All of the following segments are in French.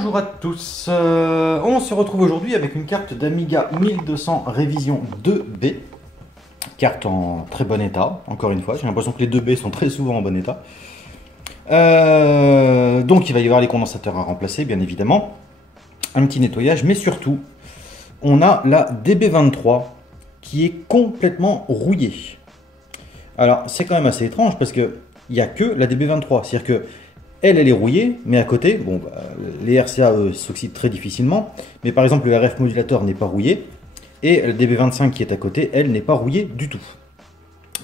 Bonjour à tous, on se retrouve aujourd'hui avec une carte d'Amiga 1200 révision 2B, carte en très bon état, encore une fois, j'ai l'impression que les 2B sont très souvent en bon état. Donc il va y avoir les condensateurs à remplacer bien évidemment, un petit nettoyage, mais surtout on a la DB23 qui est complètement rouillée. Alors c'est quand même assez étrange parce qu'il n'y a que la DB23, c'est-à-dire que elle est rouillée, mais à côté, bon, les RCA s'oxydent très difficilement, mais par exemple le RF modulateur n'est pas rouillé, et la DB25 qui est à côté, elle n'est pas rouillée du tout.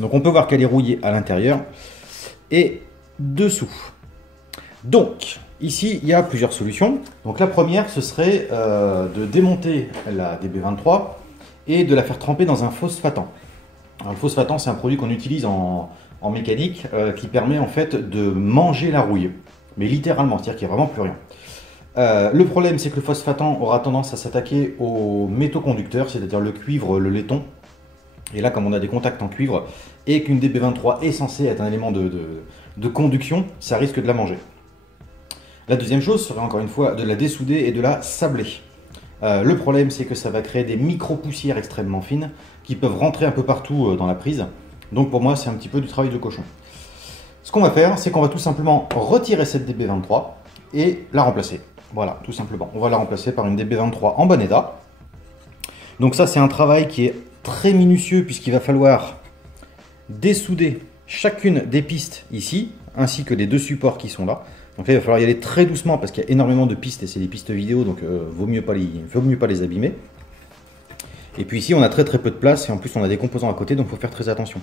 Donc on peut voir qu'elle est rouillée à l'intérieur et dessous. Donc ici il y a plusieurs solutions. Donc la première ce serait de démonter la DB23 et de la faire tremper dans un phosphatant. Alors, le phosphatant c'est un produit qu'on utilise en mécanique qui permet en fait de manger la rouille, mais littéralement, c'est-à-dire qu'il n'y a vraiment plus rien. Le problème c'est que le phosphatant aura tendance à s'attaquer aux métaux conducteurs, c'est-à-dire le cuivre, le laiton, et là comme on a des contacts en cuivre et qu'une DB23 est censée être un élément de conduction, ça risque de la manger. La deuxième chose serait encore une fois de la dessouder et de la sabler. Le problème c'est que ça va créer des micro-poussières extrêmement fines qui peuvent rentrer un peu partout dans la prise. Donc pour moi, c'est un petit peu du travail de cochon. Ce qu'on va faire, c'est qu'on va tout simplement retirer cette DB23 et la remplacer. Voilà, tout simplement. On va la remplacer par une DB23 en bon état. Donc ça, c'est un travail qui est très minutieux puisqu'il va falloir dessouder chacune des pistes ici, ainsi que des deux supports qui sont là. Donc là, il va falloir y aller très doucement parce qu'il y a énormément de pistes et c'est des pistes vidéo, donc vaut mieux pas les abîmer. Et puis ici on a très peu de place et en plus on a des composants à côté, donc il faut faire très attention.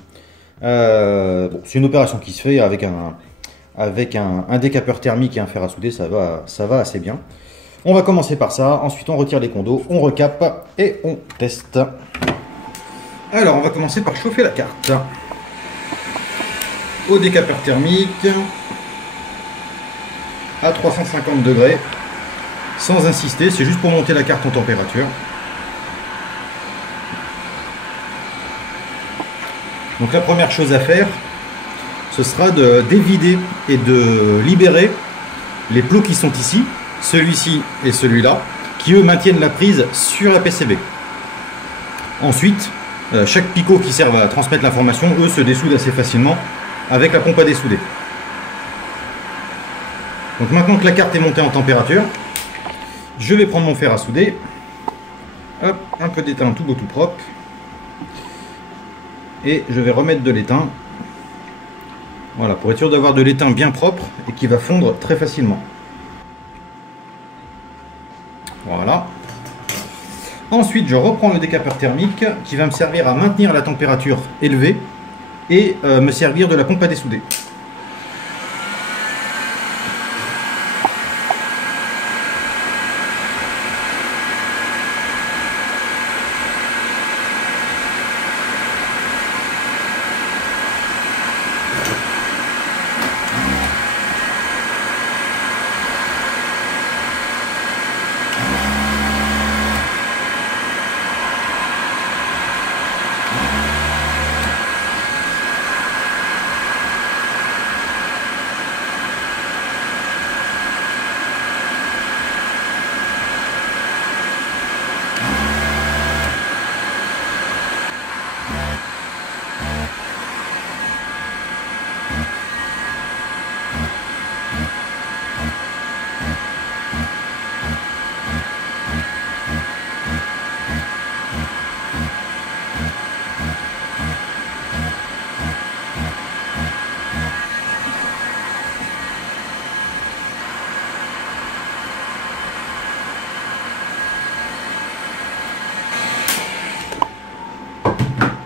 Bon, c'est une opération qui se fait avec un décapeur thermique et un fer à souder, ça va assez bien. On va commencer par ça, ensuite on retire les condos, on recape et on teste. Alors on va commencer par chauffer la carte au décapeur thermique à 350 degrés, sans insister, c'est juste pour monter la carte en température. Donc la première chose à faire, ce sera de dévider et de libérer les plots qui sont ici, celui-ci et celui-là, qui eux maintiennent la prise sur la PCB. Ensuite, chaque picot qui sert à transmettre l'information, eux se dessoudent assez facilement avec la pompe à dessouder. Donc maintenant que la carte est montée en température, je vais prendre mon fer à souder, hop, un peu d'étain tout beau tout propre. Et je vais remettre de l'étain, voilà, pour être sûr d'avoir de l'étain bien propre et qui va fondre très facilement. Voilà. Ensuite, je reprends le décapeur thermique qui va me servir à maintenir la température élevée et me servir de la pompe à dessouder.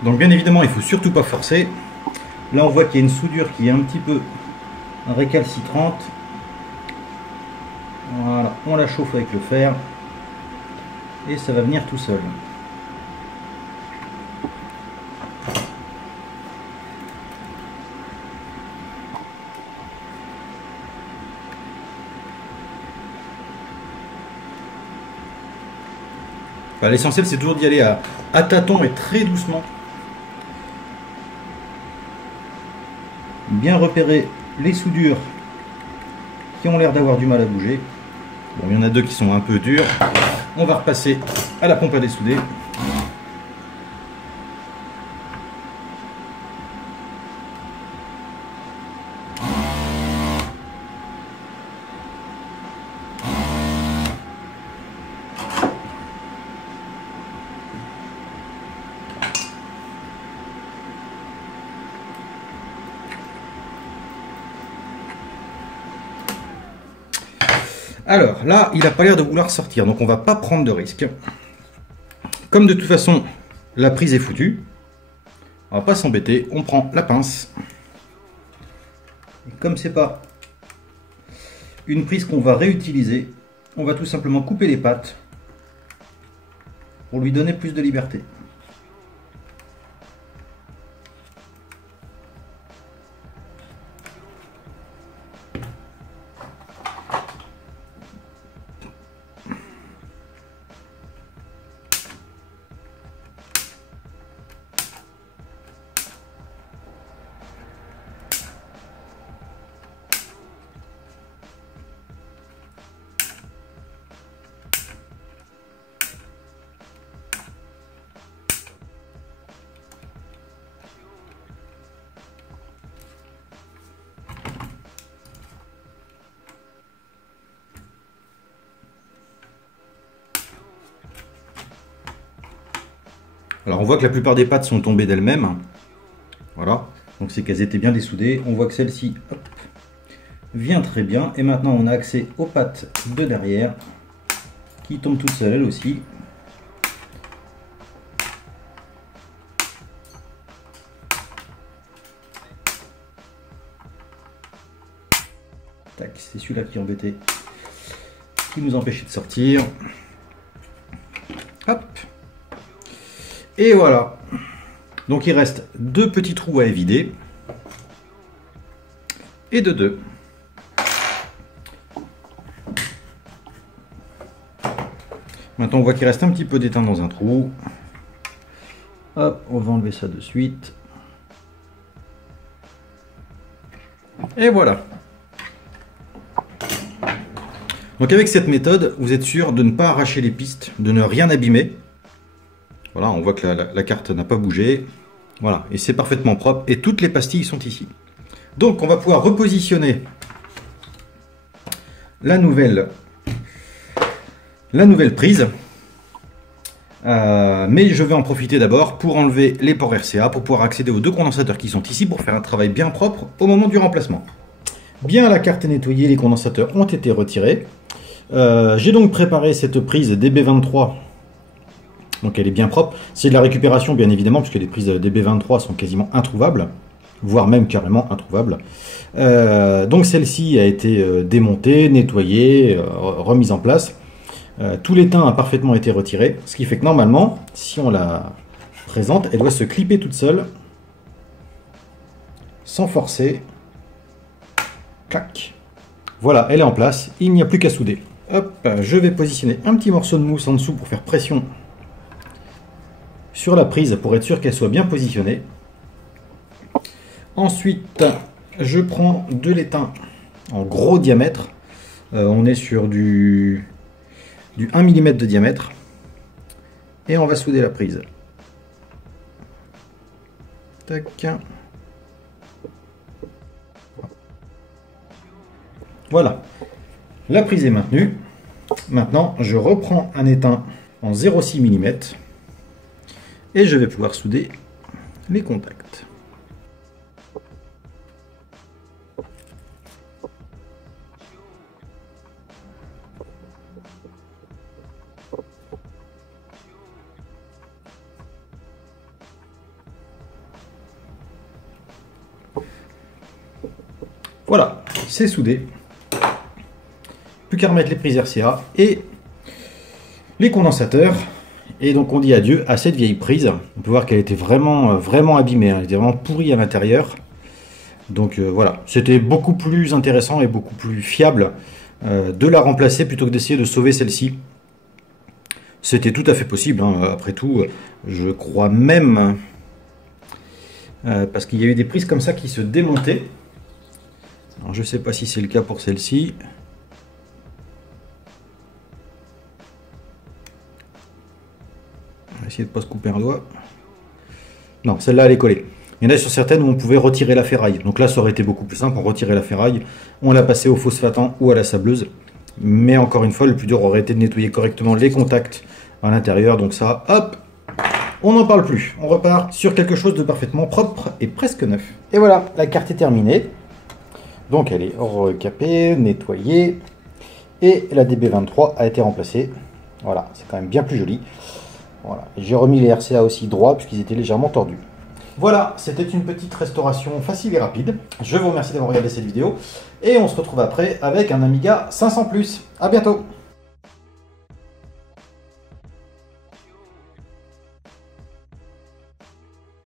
Donc bien évidemment, il ne faut surtout pas forcer. Là, on voit qu'il y a une soudure qui est un petit peu récalcitrante. Voilà, on la chauffe avec le fer et ça va venir tout seul. Enfin, l'essentiel, c'est toujours d'y aller à tâtons et très doucement. Bien repérer les soudures qui ont l'air d'avoir du mal à bouger. Bon, il y en a deux qui sont un peu durs. On va repasser à la pompe à dessouder. Alors là, il n'a pas l'air de vouloir sortir, donc on va pas prendre de risque. Comme de toute façon, la prise est foutue, on va pas s'embêter, on prend la pince. Et comme c'est pas une prise qu'on va réutiliser, on va tout simplement couper les pattes pour lui donner plus de liberté. Alors on voit que la plupart des pattes sont tombées d'elles-mêmes. Voilà, donc c'est qu'elles étaient bien dessoudées. On voit que celle-ci vient très bien. Et maintenant on a accès aux pattes de derrière qui tombent toutes seules elles aussi. Tac, c'est celui-là qui embêtait, qui nous empêchait de sortir. Hop. Et voilà. Donc il reste deux petits trous à évider. Et de deux. Maintenant on voit qu'il reste un petit peu d'étain dans un trou. Hop, on va enlever ça de suite. Et voilà. Donc avec cette méthode, vous êtes sûr de ne pas arracher les pistes, de ne rien abîmer. Voilà, on voit que la carte n'a pas bougé. Voilà, et c'est parfaitement propre. Et toutes les pastilles sont ici. Donc on va pouvoir repositionner la nouvelle prise. Mais je vais en profiter d'abord pour enlever les ports RCA, pour pouvoir accéder aux deux condensateurs qui sont ici, pour faire un travail bien propre au moment du remplacement. Bien, la carte est nettoyée, les condensateurs ont été retirés. J'ai donc préparé cette prise DB23. Donc elle est bien propre. C'est de la récupération bien évidemment, puisque les prises DB23 sont quasiment introuvables, voire même carrément introuvables. Donc celle-ci a été démontée, nettoyée, remise en place. Tout l'étain a parfaitement été retiré, ce qui fait que normalement, si on la présente, elle doit se clipper toute seule, sans forcer. Clac. Voilà, elle est en place, il n'y a plus qu'à souder. Hop, je vais positionner un petit morceau de mousse en dessous pour faire pression sur la prise pour être sûr qu'elle soit bien positionnée. Ensuite, je prends de l'étain en gros diamètre. On est sur du 1 mm de diamètre. Et on va souder la prise. Tac. Voilà. La prise est maintenue. Maintenant, je reprends un étain en 0,6 mm. Et je vais pouvoir souder les contacts. Voilà, c'est soudé. Plus qu'à remettre les prises RCA et les condensateurs. Et donc on dit adieu à cette vieille prise. On peut voir qu'elle était vraiment abîmée, hein. Elle était vraiment pourrie à l'intérieur. Donc voilà, c'était beaucoup plus intéressant et beaucoup plus fiable de la remplacer plutôt que d'essayer de sauver celle-ci. C'était tout à fait possible, hein. Après tout, je crois même, parce qu'il y a eu des prises comme ça qui se démontaient. Alors, je ne sais pas si c'est le cas pour celle-ci. vais essayer de ne pas se couper un doigt. Non, celle-là, elle est collée. Il y en a sur certaines où on pouvait retirer la ferraille. Donc là, ça aurait été beaucoup plus simple. On retirait la ferraille, on la passait au phosphatant ou à la sableuse. Mais encore une fois, le plus dur aurait été de nettoyer correctement les contacts à l'intérieur. Donc ça, hop, on n'en parle plus. On repart sur quelque chose de parfaitement propre et presque neuf. Et voilà, la carte est terminée. Donc elle est recapée, nettoyée. Et la DB23 a été remplacée. Voilà, c'est quand même bien plus joli. Voilà. J'ai remis les RCA aussi droits puisqu'ils étaient légèrement tordus. Voilà, c'était une petite restauration facile et rapide. Je vous remercie d'avoir regardé cette vidéo. Et on se retrouve après avec un Amiga 500+. A bientôt.